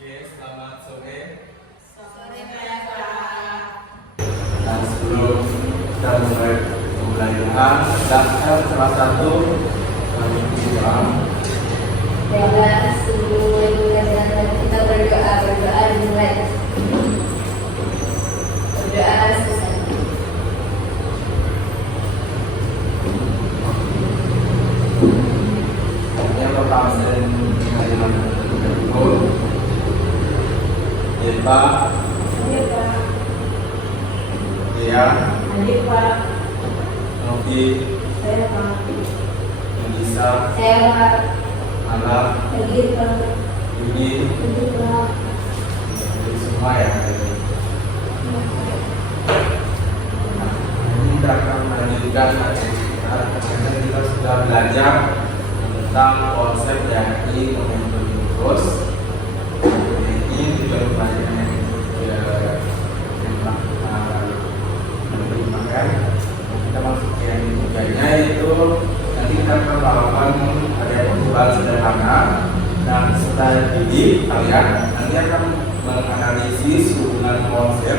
Oke, selamat sore. Sore Kak. Nah, sebelum kita mulai pembelajaran, daftar salah satu kami bilang Ya, sebelum pembelajaran kita berdoa dimulai. Berdoa selesai. yang pertama dan pengadilan tersebut. Ya Pak, Iya Pak. ya, Adik Pak. Noki, Saya Pak. Melisa, Saya Pak. Anak, Adik Pak. Yudi, Adik Pak. jadi semua ya. Nah, ini kita akan melanjutkan materi kita. Karena kita sudah belajar tentang konsep dari momentum impuls. Ini juga pelajaran yang makan. Kita masuk yang ketiganya, yaitu nanti kita akan melakukan ada pembukaan sederhana. Nah, setelah ini kalian nanti akan menganalisis hubungan konsep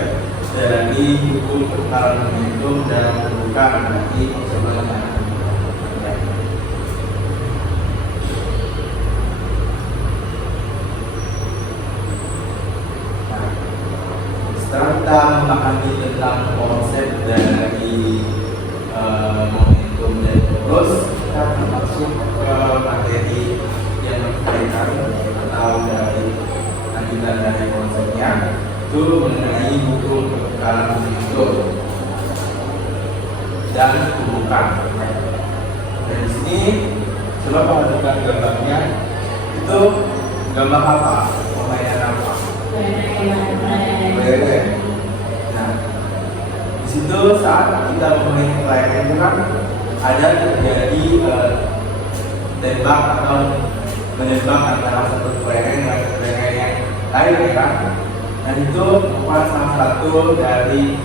dari hukum kekalahan momentum dalam pembukaan dari percobaan yang akan kita lakukan. Setelah kita memahami tentang konsep dari momentum dan terus kita akan masuk ke materi yang berkaitan atau dari lanjutan dari konsepnya, itu mengenai hukum kekekalan momentum dan hubungan. Dari sini coba perhatikan gambarnya, itu gambar apa? Permainan apa? Kelereng. Nah, di situ saat kita memainkan kelereng itu kan ada terjadi tembak atau menembak antara satu kelereng dan kelereng yang lain, ya kan? Dan itu merupakan salah satu dari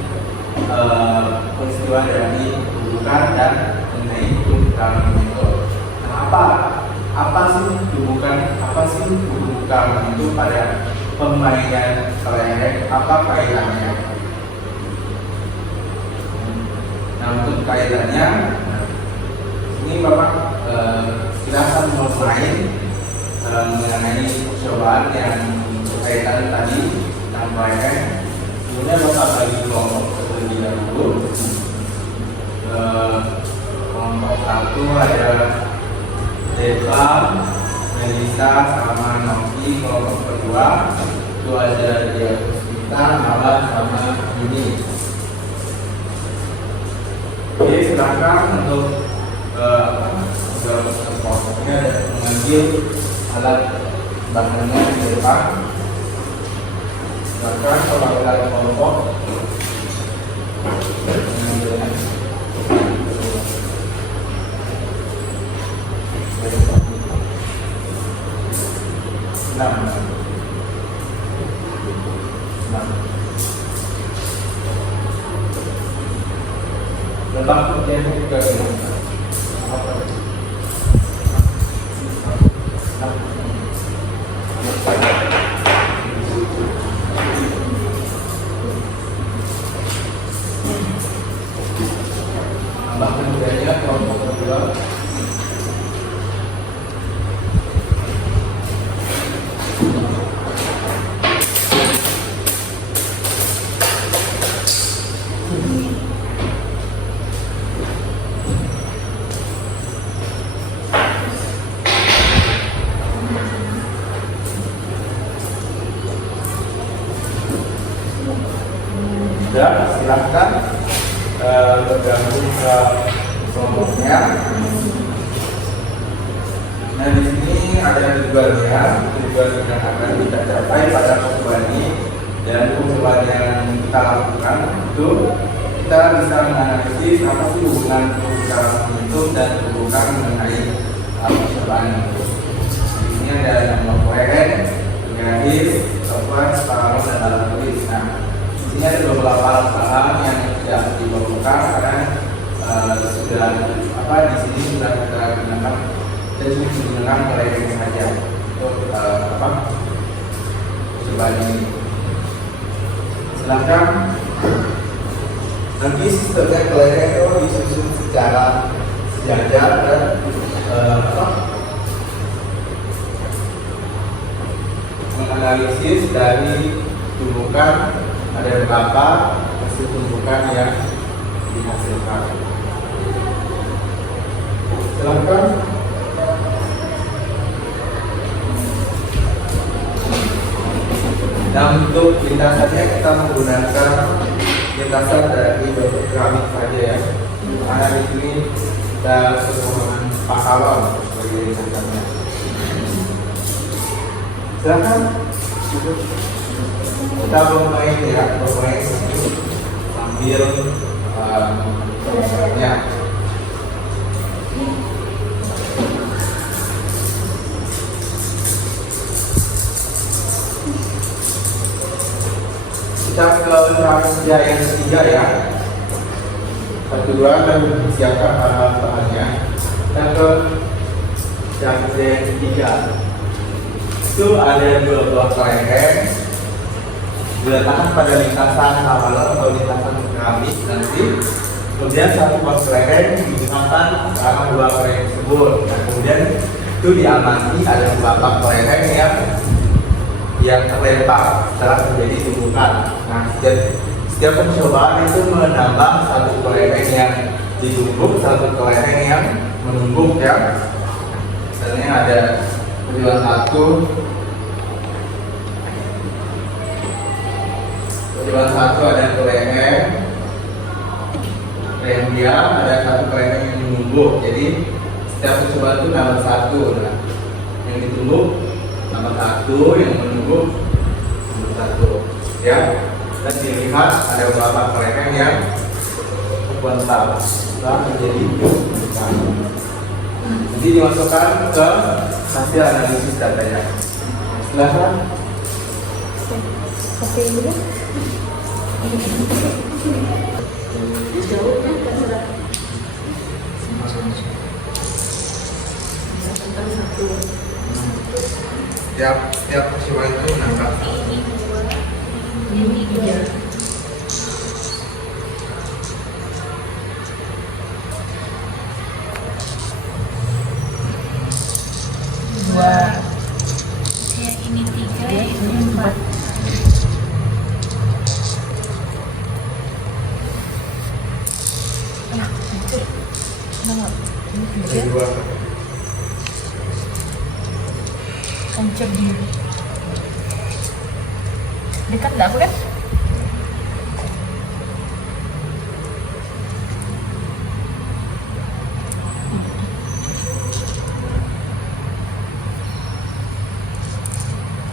peristiwa dari hubungan dan mengenai hubungan itu. Nah, apa sih hubungan itu pada permainan kelereng, apa kaitannya? Nah, untuk kaitannya, ini Bapak silakan bermain mengenai percobaan yang berkaitan tadi dengan kelereng. Kemudian Bapak bagi kelompok terlebih dahulu. Kelompok satu ada Deva, Melisa, sama Noki. Kelompok kedua itu ada Diakusita, Nala, sama Yuni. Oke, silakan untuk kelompoknya mengambil alat bahannya di depan. Silakan perwakilan kelompok mengambilnya. Lebah kemudian juga bahkan budaya kelompok kedua sudah, silahkan bergabung ke kelompoknya. Nah di sini ada tujuannya, tujuan yang akan kita capai pada percobaan ini. Dan percobaan yang kita lakukan itu kita bisa menganalisis apa sih hubungan cara menghitung dan hubungan mengenai percobaan itu. Di sini ada nama koeren, garis, software, paralel, dan alat tulis. Nah, di sini ada beberapa alat bahan yang tidak diperlukan karena sudah di sini sudah kita gunakan dan menggunakan koeren saja untuk percobaan ini. Sedangkan nanti sistemnya kelereng itu disusun secara sejajar dan menganalisis dari tumbukan ada berapa hasil tumbukan yang dihasilkan. Sedangkan dan untuk lintasannya kita menggunakan lintasan dari bentuk keramik saja ya. Karena di sini kita menggunakan pahlawan sebagai lintasannya. Silakan kita bermain ya, bermain sambil prosesnya. Kita ke cara kerja yang ketiga ya. Kedua dan siapkan bahan-bahannya. Kita ke cara kerja yang ketiga. Itu ada dua buah kelereng diletakkan pada lintasan paralel atau lintasan keramik nanti. Kemudian satu buah kelereng digunakan sama dua kelereng tersebut. Dan kemudian itu diamati ada beberapa kelereng yang terlempar setelah terjadi tumbukan. Nah, setiap percobaan itu menambah satu kelereng yang ditumbuk, satu kelereng yang menumbuk ya. Misalnya ada percobaan satu ada kelereng dia ada satu kelereng yang menumbuk. Jadi setiap percobaan itu nambah satu. Nah, yang ditumbuk nambah satu, yang menunggu nambah satu ya. Dan dilihat ada beberapa kelereng yang terbentang setelah menjadi terbentang. Jadi dimasukkan ke hasil analisis datanya. Silahkan. Oke ini jauh kan satu. Tiap percobaan itu nambah Ini tiga. Dua. Ya, ini tiga, ini empat. Nah, itu. Kenapa? Ini tiga. dua. Tancap dia. Dekat nggak aku kan?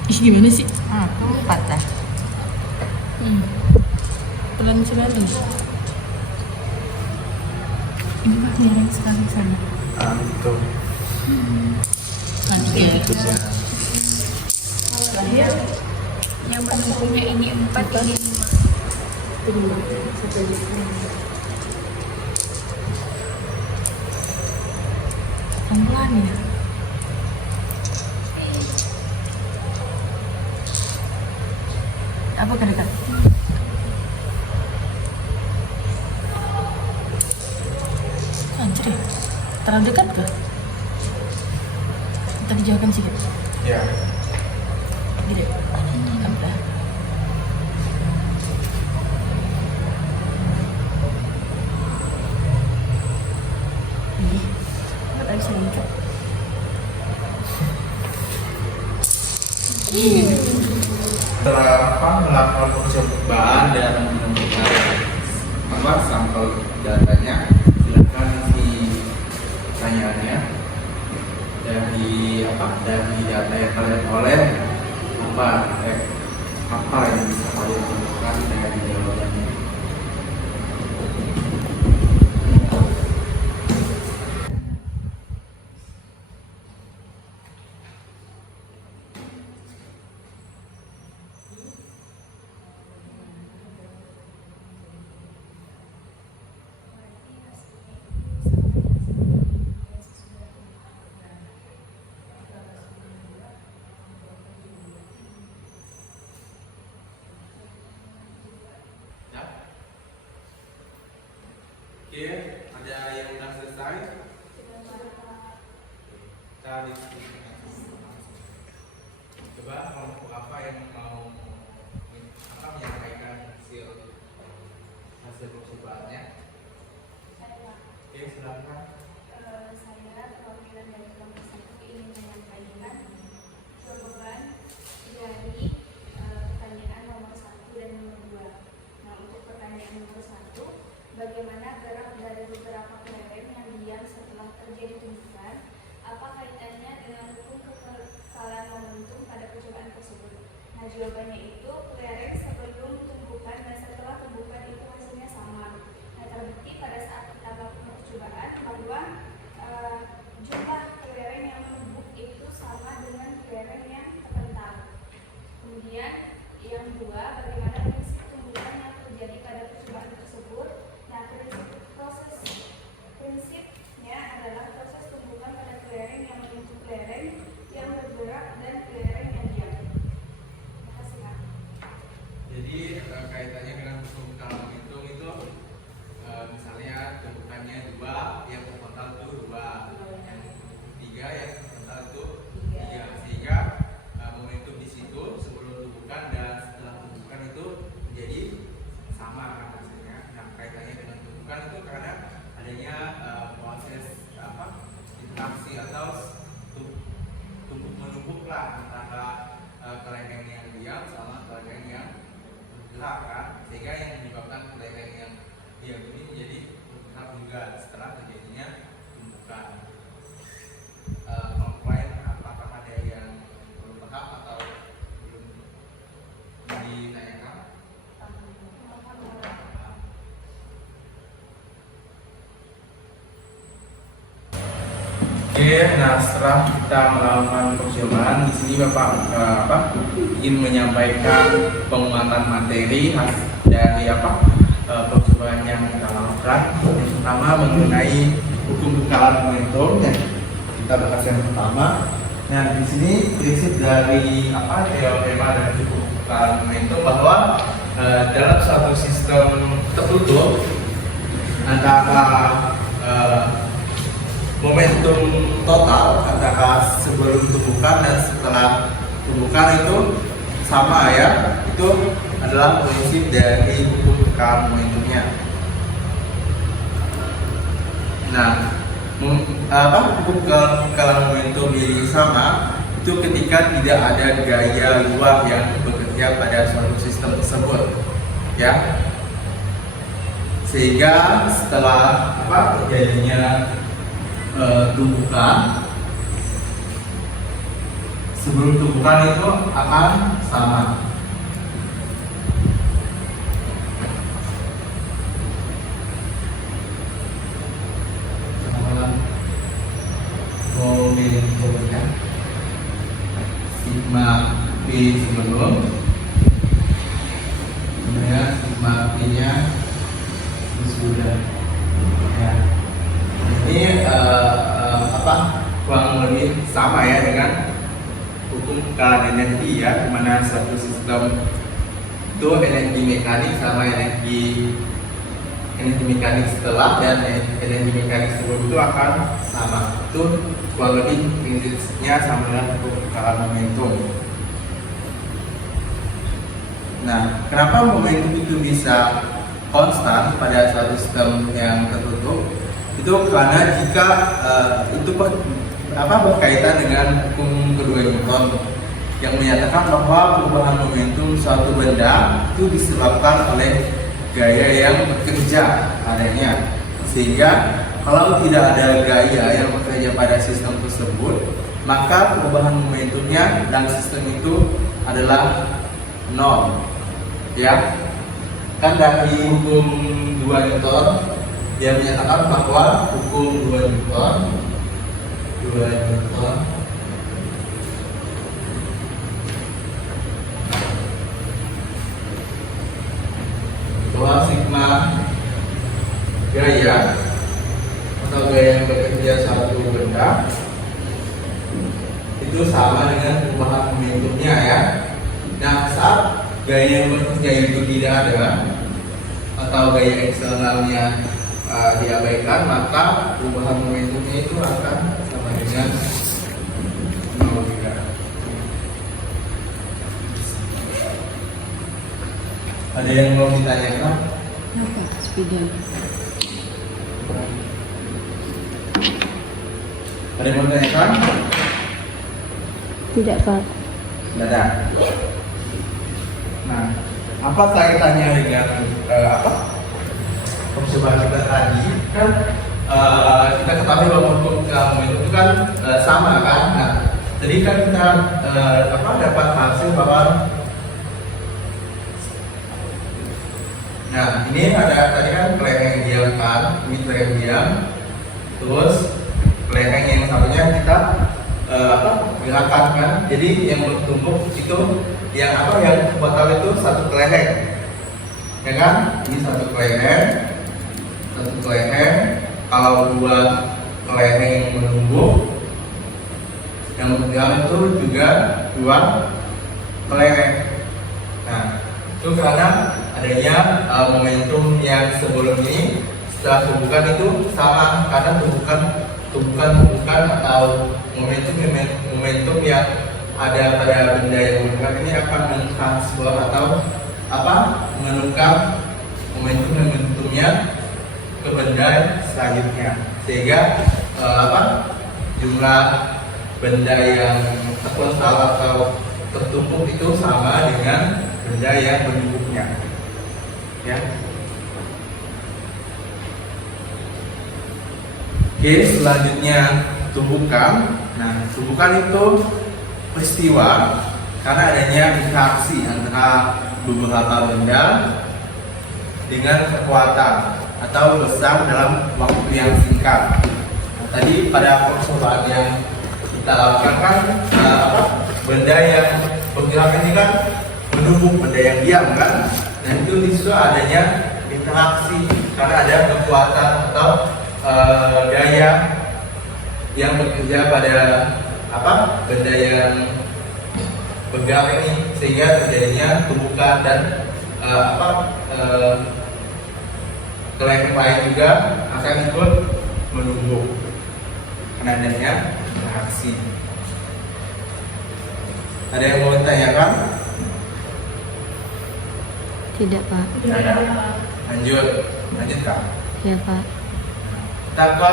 Ih, gimana sih? Itu empat dah. Pelan sekali. Ini mah miring sekali sana. Itu. Terakhir yang menumpuknya ini 4, ini 5. Pelan-pelan ya. Apa ke dekat? Anjir ya, terlalu dekat ke? Kita dijauhkan sedikit. Ya. Gede. Udah. Ih, nggak bisa lengkap. Setelah melakukan percobaan dan menemukan sampel datanya. Silakan isi pertanyaannya dari data yang kalian oleh apa yang bisa kalian temukan dari jawabannya. Oke, ada yang sudah selesai? Kita diskusikan. Coba kelompok apa yang mau menyampaikan hasil percobaannya? Oke, silakan. Saya perwakilan dari kelompok 1 ingin menyampaikan jawaban dari pertanyaan nomor 1 dan nomor 2. Nah, untuk pertanyaan nomor 1, bagaimana gerak dari beberapa kelereng yang diam setelah terjadi tumbukan? Apa kaitannya dengan hukum kekekalan momentum pada percobaan tersebut? Nah, jawabannya itu kelereng sebelum tumbukan dan setelah tumbukan itu hasilnya sama. Nah, terbukti pada saat kita melakukan percobaan bahwa jumlah kelereng yang menumbuk itu sama dengan kelereng yang terpental. Kemudian yang kedua, bagaimana prinsip tumbukan yang terjadi pada percobaan tersebut? Nah, prinsipnya adalah proses tumbukan pada kelereng yang membentuk kelereng yang bergerak dan kelereng yang diam. Terima kasih, Kak. Jadi kaitannya dengan hukum kekekalan momentum itu misalnya tumbukannya 2, yang terpental itu 2, yang 3 yang terpental itu 3, sehingga momentum di situ sebelum tumbukan dan setelah tumbukan itu menjadi sama kan hasilnya. Nah, kaitannya dengan tumbukan itu karena adanya proses interaksi atau tumbuk menumpuk lah antara kelereng yang diam sama kelereng yang bergerak kan, sehingga yang menyebabkan kelereng yang diam ini menjadi bergerak juga setelah terjadinya tumbukan. Komplain apakah ada yang belum paham atau belum ditanyakan? Oke, nah setelah kita melakukan percobaan di sini Bapak ingin menyampaikan penguatan materi dari percobaan yang kita lakukan. Yang pertama mengenai hukum kekekalan momentum yang kita bahas yang pertama. Nah, di sini prinsip dari teorema dari hukum kekekalan momentum bahwa dalam suatu sistem tertutup antara momentum total antara sebelum tumbukan dan setelah tumbukan itu sama ya. Itu adalah prinsip dari hukum kekekalan momentumnya. Nah, hukum kekekalan momentum ini sama itu ketika tidak ada gaya luar yang bekerja pada suatu sistem tersebut ya. Sehingga setelah terjadinya tumbukan, sebelum tumbukan itu akan sama. Momentumnya sigma p sebelum, kemudian sigma p nya sudah ya. Ini kurang lebih sama ya dengan hukum kekekalan energi ya, di mana suatu sistem itu energi mekanik sama energi mekanik setelah dan energi mekanik sebelum itu akan sama. Itu kurang lebih prinsipnya sama dengan hukum kekekalan momentum. Nah, kenapa momentum itu bisa konstan pada suatu sistem yang tertutup? Itu karena jika itu berkaitan dengan hukum kedua Newton yang menyatakan bahwa perubahan momentum suatu benda itu disebabkan oleh gaya yang bekerja adanya. Sehingga kalau tidak ada gaya yang bekerja pada sistem tersebut, maka perubahan momentumnya dan sistem itu adalah nol. Ya, kan dari hukum 2 Newton dia menyatakan bahwa hukum 2 Newton bahwa sigma gaya atau gaya yang bekerja suatu benda itu sama dengan perubahan momentumnya ya. Nah, saat gaya yang bekerja itu tidak ada atau gaya eksternalnya diabaikan, maka perubahan momentumnya itu akan sama dengan 0 juga. Ada yang mau ditanyakan? Apa? Spidol. Ada yang mau ditanyakan? Tidak, Pak. Tidak ada. Nah, apa kaitannya dengan percobaan kita tadi? Kan kita ketahui bahwa hukum momentum itu kan sama kan? Nah, jadi kan kita dapat hasil bahwa nah, ini ada tadi kan kelengeng diam kan, ini kelengeng diam, terus kelengeng yang satunya kita gerakan kan. Jadi yang bertumpuk itu yang total itu satu kelengeng, ya kan? Ini satu kelengeng. Kalau 2 kelengeng yang menumbuk, yang berjalan itu juga 2 kelengeng. Nah, itu karena adanya momentum yang sebelum ini setelah tumbukan itu sama, karena tumbukan atau momentum yang ada pada benda yang bergerak ini akan mentransfer atau menukar momentumnya ke benda selanjutnya, sehingga jumlah benda yang terpental atau tertumpuk itu sama dengan benda yang menumpuknya. Ya. Oke, selanjutnya tumbukan. Nah, tumbukan itu peristiwa karena adanya interaksi antara beberapa benda dengan kekuatan atau besar dalam waktu yang singkat. Nah, tadi pada percobaan yang kita lakukan kan benda yang bergerak ini kan menumpuk benda yang diam kan. Dan itu disitu adanya interaksi karena ada kekuatan atau daya yang bekerja pada benda yang bergerak ini, sehingga terjadinya tumbukan dan kelengeng lain juga akan ikut menumbuk karena adanya interaksi. Ada yang mau ditanyakan? Tidak, Pak. Lanjut Kak. Ya, Pak. Kita ke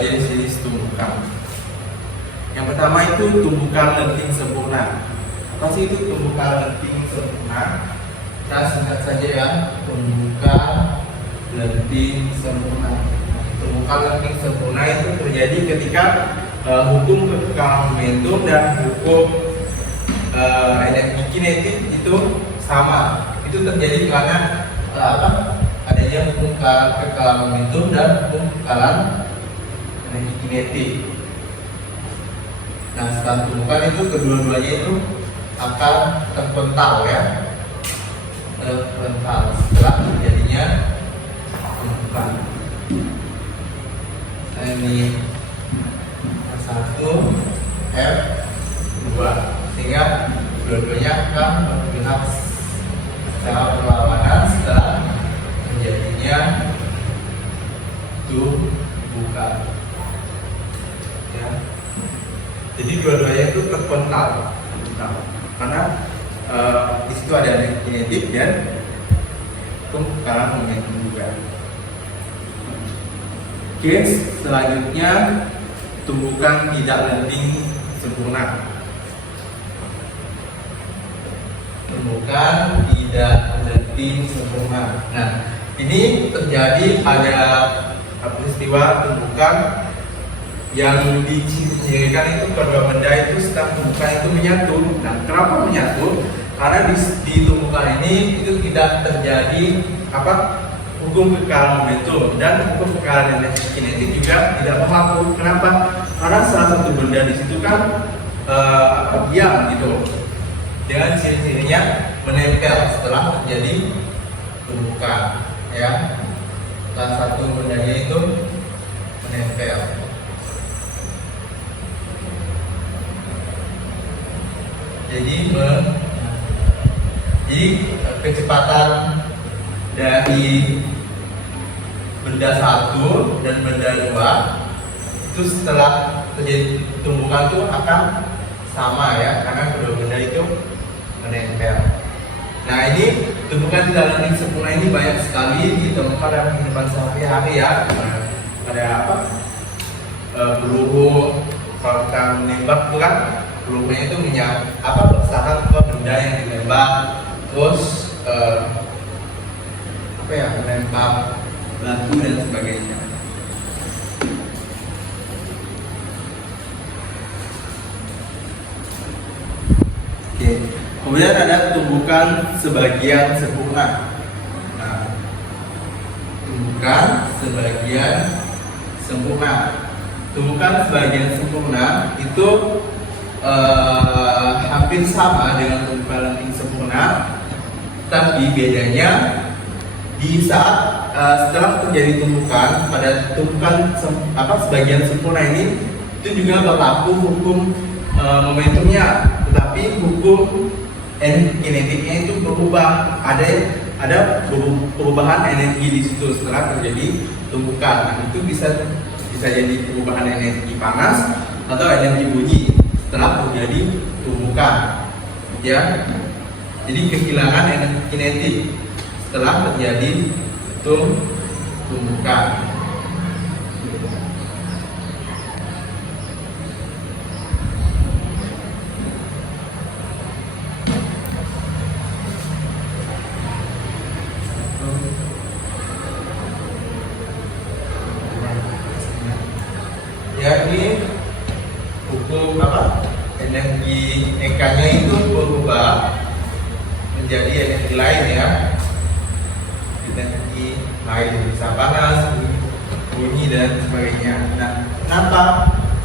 jenis-jenis tumbukan. Yang pertama itu tumbukan lenting sempurna. Apa sih itu tumbukan lenting sempurna? Kita singkat saja ya, tumbukan lenting sempurna. Tumbukan lenting sempurna itu terjadi ketika hukum kekekalan momentum dan hukum energi kinetik itu sama. Itu terjadi karena adanya hukum kekekalan momentum dan hukum kekekalan energi kinetik. Nah, setelah tumbukan itu kedua-duanya itu akan terpental ya, terpental setelah terjadinya tumbukan. Nah, ini F1, F2, sehingga dua-duanya akan bergerak secara berlawanan setelah terjadinya tumbukan. Ya. Jadi dua-duanya itu terpental, karena di situ ada energi kinetik dan kekekalan momentum juga. Oke, selanjutnya tumbukan tidak lenting sempurna. Tumbukan tidak lenting lenting sempurna. Nah, ini terjadi pada peristiwa tumbukan yang dicirikan itu kedua benda itu setelah tumbukan itu menyatu. Nah, kenapa menyatu? Karena di tumbukan ini itu tidak terjadi hukum kekalahan momentum, dan hukum kekalahan kinetik juga tidak berlaku. Kenapa? Karena salah satu benda di situ kan diam gitu, dengan ciri-cirinya menempel setelah terjadi tumbukan, ya. Salah satu bendanya itu menempel. Jadi kecepatan dari benda satu dan benda dua itu setelah terjadi tumbukan itu akan sama, ya, karena kedua benda itu menempel. Nah, ini tumbukan tidak lenting sempurna ini banyak sekali ditemukan dalam kehidupan sehari-hari, ya. Ada peluru, kalau kita menembak itu kan pelurunya itu bersarang ke benda yang ditembak, terus menembak batu dan sebagainya. Oke. Kemudian ada tumbukan sebagian sempurna. Nah, tumbukan sebagian sempurna. Tumbukan sebagian sempurna itu hampir sama dengan tumbukan lenting sempurna, tapi bedanya di saat setelah terjadi tumbukan, pada tumbukan sebagian sempurna ini itu juga berlaku hukum momentumnya, tetapi hukum kinetiknya itu berubah. Ada perubahan energi di situ setelah terjadi tumbukan. Nah, itu bisa jadi perubahan energi panas atau energi bunyi setelah terjadi tumbukan, ya. Jadi kehilangan energi kinetik setelah terjadi tumbukan. Ya, ini hukum energi EK-nya itu berubah menjadi energi lain, ya. Energi lain bisa panas, bunyi dan sebagainya. Nah, kenapa?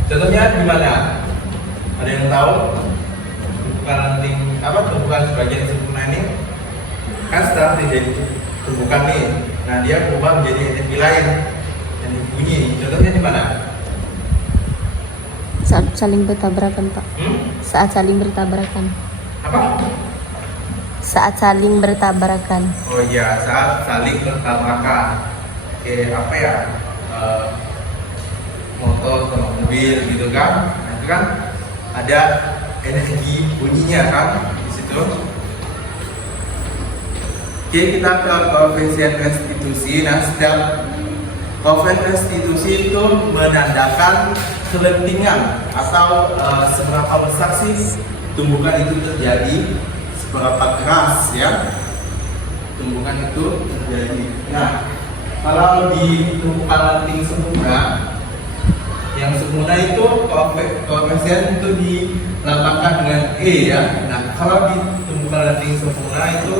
Contohnya gimana? Ada yang tahu? Tumbukan sebagian sempurna ini kan setelah terjadi tumbukan nih. Nah, dia berubah menjadi energi lain, energi bunyi. Contohnya di mana? Saat saling bertabrakan, Pak. Saat saling bertabrakan. Apa? Saat saling bertabrakan. Oh iya, saat saling bertabrakan. Motor sama mobil gitu kan. Nah, itu kan ada energi bunyinya kan di situ. Oke, kita ke koefisien restitusi. Nah, setiap koefisien restitusi itu menandakan kelentingan atau seberapa besar sih tumbukan itu terjadi, seberapa keras, ya, tumbukan itu terjadi. Nah, kalau di tumbukan lenting sempurna, yang sempurna itu koefisien itu dilambangkan dengan E, ya. Nah, kalau di tumbukan lenting sempurna itu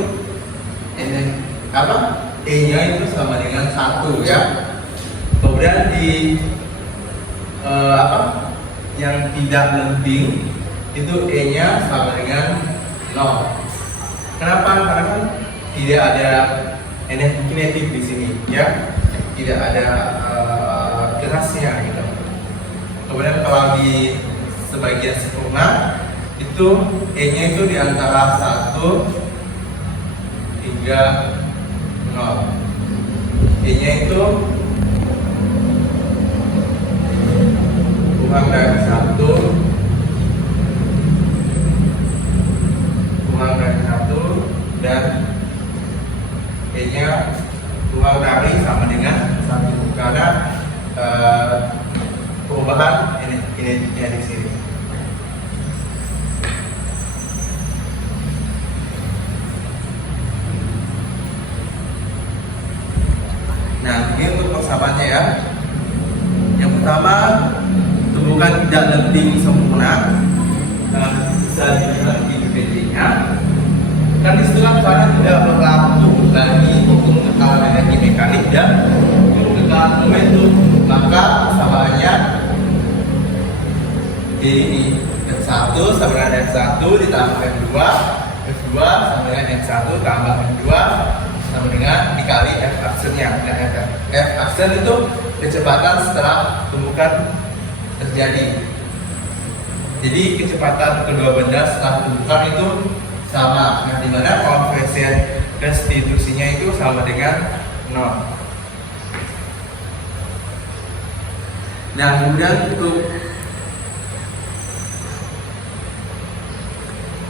E-nya itu sama dengan 1, ya. Kemudian di yang tidak lenting itu E-nya sama dengan 0. Kenapa? Karena kan tidak ada energi kinetik di sini, ya, tidak ada kerasnya gitu. Kemudian kalau di sebagian sempurna itu E-nya itu di antara 1 hingga 0. E-nya itu kurang dari 1 dan E-nya kurang dari sama dengan 1 karena perubahan kinetiknya di sini. persamaannya ya. Yang pertama, tumbukan tidak lenting sempurna. Bisa dilihat di PPT-nya. Kan di situ kan karena tidak berlaku bagi hukum kekalahan energi mekanik dan hukum kekalahan momentum, maka persamaannya ini F1 sama dengan F1 ditambah F2, F2 sama dengan F1 tambah F2 sama dengan dikali F akselnya. Nah, F aksel itu kecepatan setelah tumbukan terjadi. Jadi kecepatan kedua benda setelah tumbukan itu sama. Nah, dimana koefisien restitusinya itu sama dengan 0. Nah, kemudian untuk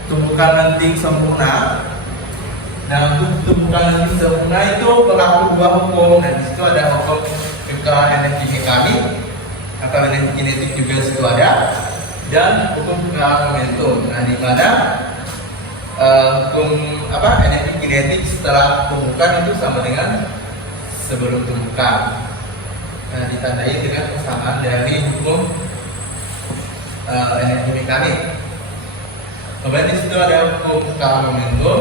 tumbukan lenting sempurna. Nah, untuk tumbukan lenting sempurna itu berlaku dua hukum. Dan di situ ada hukum kekalahan energi mekanik atau energi kinetik juga di situ ada, dan hukum kekalahan momentum. Nah, di mana hukum energi kinetik setelah tumbukan itu sama dengan sebelum tumbukan. Nah, ditandai dengan persamaan dari hukum energi mekanik. Kemudian di situ ada hukum kekalahan momentum.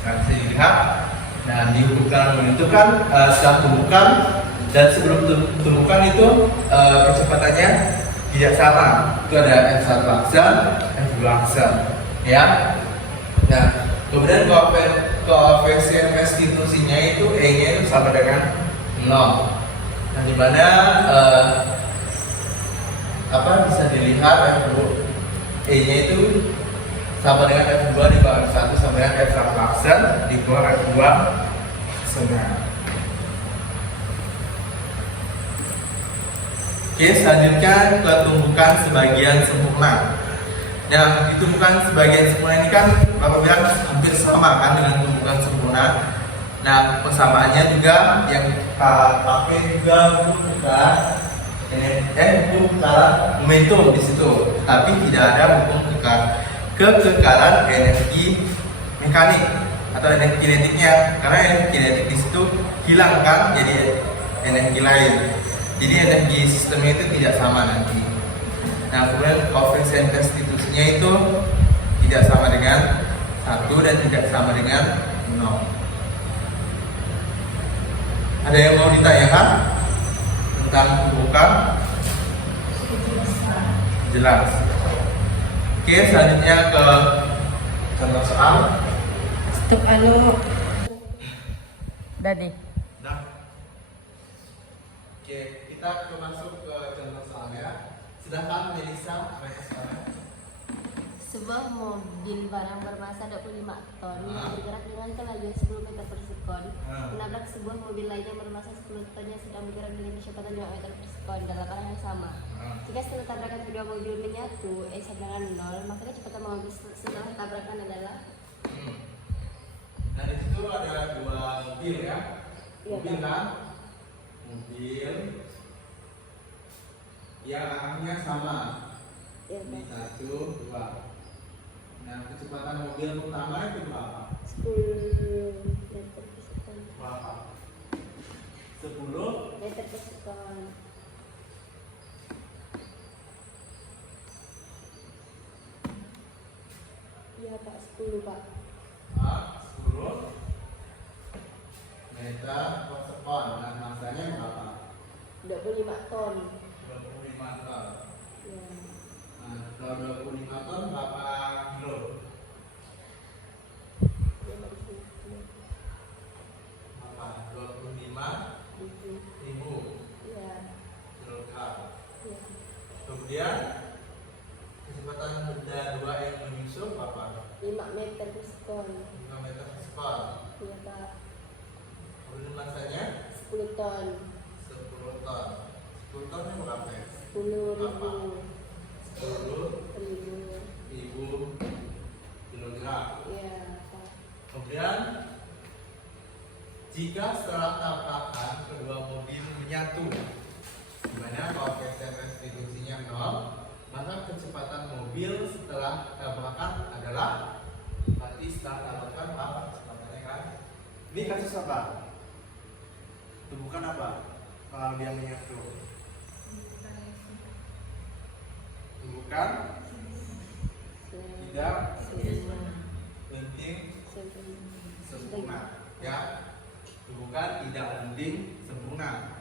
Nah, bisa dilihat. Nah, di hukum kekalahan momentum kan setelah tumbukan dan sebelum tumbukan itu kecepatannya tidak sama. Itu ada F1 aksel, F2 aksel, ya. Nah, kemudian koefisien restitusinya itu E-nya itu sama dengan 0. Nah, di mana bisa dilihat E-nya itu sama dengan F2 di bawah F1 sama dengan F1 aksel di bawah F2 akselnya. Oke, selanjutnya ke tumbukan sebagian sempurna. Nah, tumbukan sebagian sempurna ini kan Bapak bilang hampir sama kan dengan tumbukan sempurna. Nah, persamaannya juga yang kita pakai juga hukum kekalahan momentum di situ, tapi tidak ada hukum kekekalan energi mekanik atau energi kinetiknya, karena energi kinetik di situ hilang kan, jadi energi lain. Jadi energi sistemnya itu tidak sama nanti. Nah, kemudian koefisien restitusinya itu tidak sama dengan 1 dan tidak sama dengan 0. Ada yang mau ditanyakan tentang tumbukan? Jelas. Oke, selanjutnya ke contoh soal. Stop alo. Udah deh. Nah, oke, kita masuk ke contoh soalnya. Sedangkan Melisa, Sebuah mobil barang bermasa 25 ton yang bergerak dengan kelajuan 10 meter per sekon menabrak sebuah mobil lain yang bermasa 10 ton yang sedang bergerak dengan kecepatan 2 meter per sekon dalam arah yang sama. Jika setelah tabrakan kedua mobil menyatu sama dengan 0, maka kecepatan mobil setelah tabrakan adalah. Nah, di situ ada dua mobil ya. Iya, Mobil kan? Mobil yang arahnya sama. Iya, Ini 1, 2. Nah, kecepatan mobil pertama itu berapa? 10 meter per sekon. Berapa? 10 meter per sekon. Iya Pak, 10 Pak. 10 meter per sekon. Nah, masanya berapa? 25 ton. 25 ton. Ya. Nah, kalau 25 ton berapa kilo? Apa? 25.000 Ya. kilogram. Ya. Kemudian kecepatan benda dua yang menyusul apa? 5 meter per sekon. 5 meter per sekon. Iya Pak. Kemudian masanya 10 ton. 10 ton. 10 ton itu berapa ya? 10.000. 10.000 kilogram. Iya Pak. Kemudian jika setelah tabrakan kedua mobil menyatu, di mana koefisien restitusinya 0, maka kecepatan mobil setelah tabrakan adalah berarti setelah tabrakan apa kecepatannya kan? Ini kasus apa? Tumbukan apa? kalau dia menyatu? Tumbukan tidak penting sempurna, ya. Tumbukan tidak penting sempurna.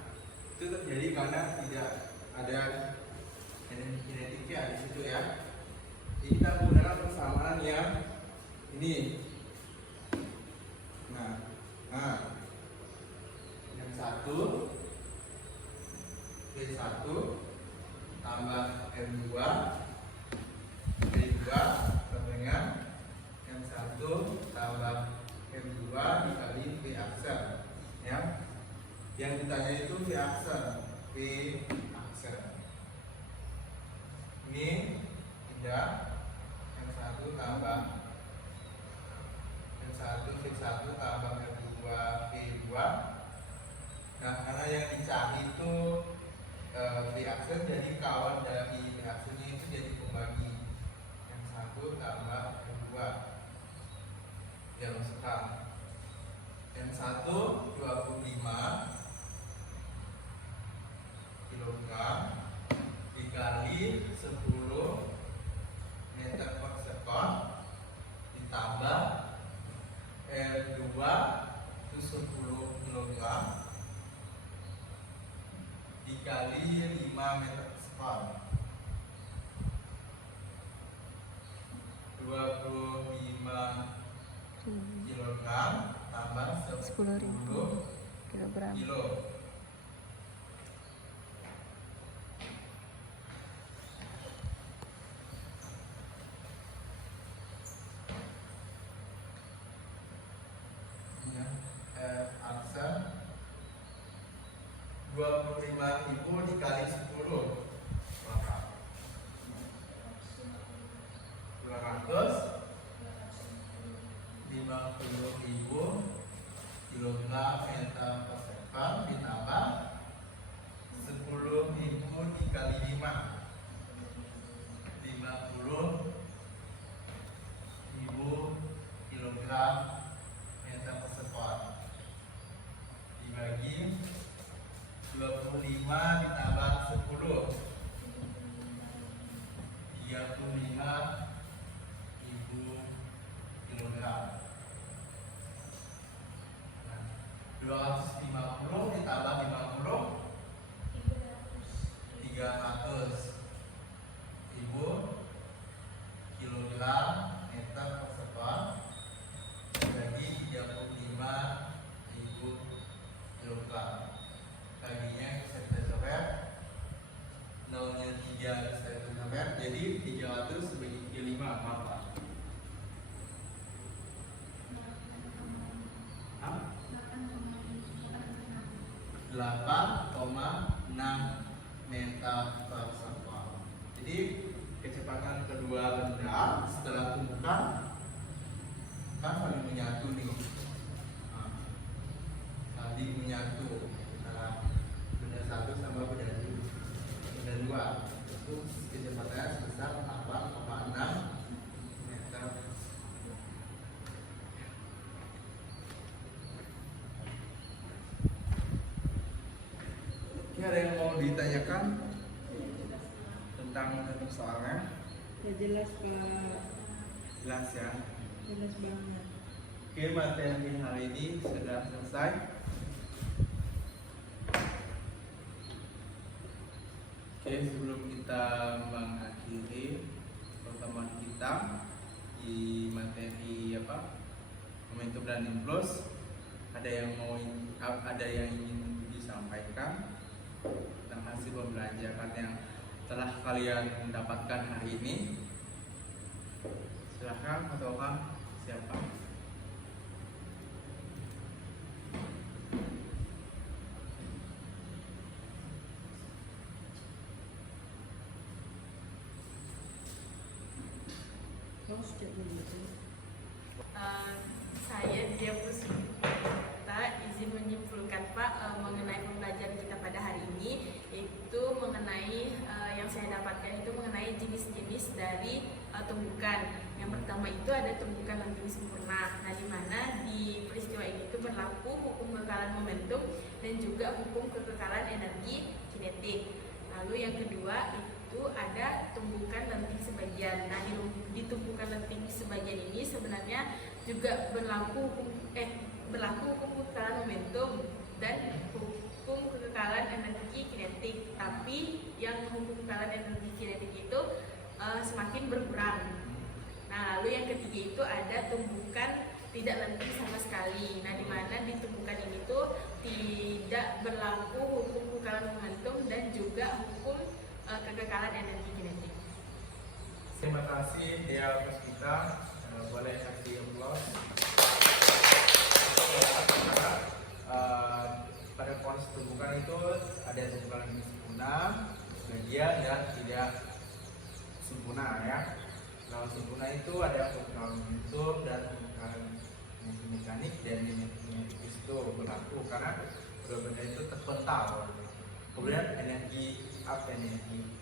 Itu terjadi karena tidak ada genetiknya di situ, ya. Jadi kita menggunakan persamaan yang ini. Nah, yang satu V1 tambah M2 V2 sama dengan M1 tambah M2 dikali V aksen, ya. Yang ditanya itu V aksen. Ini tidak. M1 tambah M1 V1 tambah M2 V2. Nah, karena yang dicari itu V aksen, jadi kawan dari V aksennya itu jadi pembagi. M1 tambah M2 dia masukkan. M1 25 kg dikali 10 meter per sekon ditambah R2 itu 10 kg dikali 5 meter per sekon 25 kg tambah 10 kilo. Aksen 25.000 dikali 10 berapa? 250.000 kilogram meter per sekon ditambah 10.000 dikali 5 50.000 kilogram meter per sekon dibagi 25 ditambah 10 35.000 kilogram. Nah, 250 ditambah 50 300.000 kilogram meter per sekon dibagi 35.000 kilogram. Baginya bisa kita coret, nolnya 3 bisa kita coret, jadi 300 bagi 35 apa? 8,6 meter per sekon. Jadi kecepatan kedua benda setelah tumbukan kan saling menyatu nih. Saling menyatu antara benda satu sama benda dua. Itu kecepatannya sebesar 8,6 meter. Ini ada yang mau ditanyakan tentang soalnya? Ya jelas Pak, Jelas ya. jelas banget. Oke, materi hari ini sudah selesai. Oke, sebelum kita mengakhiri pertemuan kita di materi momentum dan impuls, ada yang ingin disampaikan tentang hasil pembelajaran yang telah kalian dapatkan hari ini. Silahkan, ataukah siapa? Saya Dia Pusita izin menyimpulkan Pak mengenai pembelajaran kita pada hari ini, yaitu mengenai yang saya dapatkan itu mengenai jenis-jenis dari tumbukan. Yang pertama itu ada tumbukan langgeng sempurna. Nah, di mana di peristiwa ini itu berlaku hukum kekekalan momentum dan juga hukum kekekalan energi kinetik. Lalu yang kedua itu ada tumbukan lenting sebagian. Nah, di tumbukan lenting sebagian ini sebenarnya juga berlaku hukum kekekalan momentum dan hukum kekekalan energi kinetik. Tapi yang hukum kekekalan energi kinetik itu semakin berkurang. Nah, lalu yang ketiga itu ada tumbukan tidak lenting sama sekali. Nah, di mana di tumbukan ini tuh tidak berlaku hukum kekekalan momentum dan juga hukum kekekalan energi kinetik. Terima kasih ya Puspita. Boleh kasih aplaus. Pada proses tumbukan itu ada tumbukan yang sempurna, sebagian dan tidak sempurna ya. Kalau sempurna itu ada kekekalan momentum dan kekekalan energi mekanik dan kinetik itu berlaku karena benar-benar itu terpental. Kemudian energi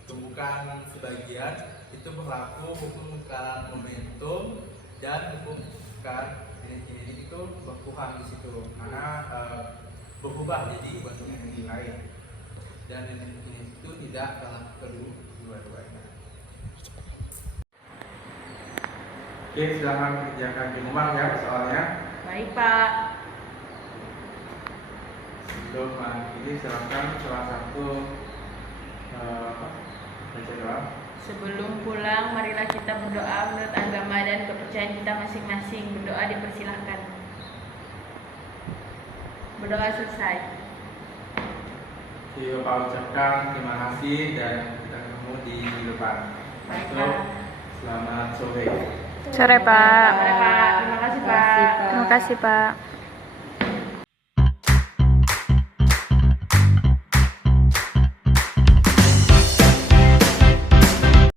tumbukan sebagian itu berlaku hukum kekekalan momentum dan hukum kekekalan energi itu berkurang di situ karena berubah jadi bentuk energi lain dan energi itu tidak dalam kedua-duanya. Oke, silakan kerjakan di rumah ya soalnya. Baik, Pak. Sebelum ini silakan salah satu baca doa. Sebelum pulang, marilah kita berdoa menurut agama dan kepercayaan kita masing-masing. Berdoa dipersilahkan. Berdoa selesai. Oke, Bapak ucapkan terima kasih dan kita ketemu di depan. Baik, So, Pak. selamat sore. Sore, Pak. Sore, Pak. Terima kasih, Pak. Terima kasih, Pak.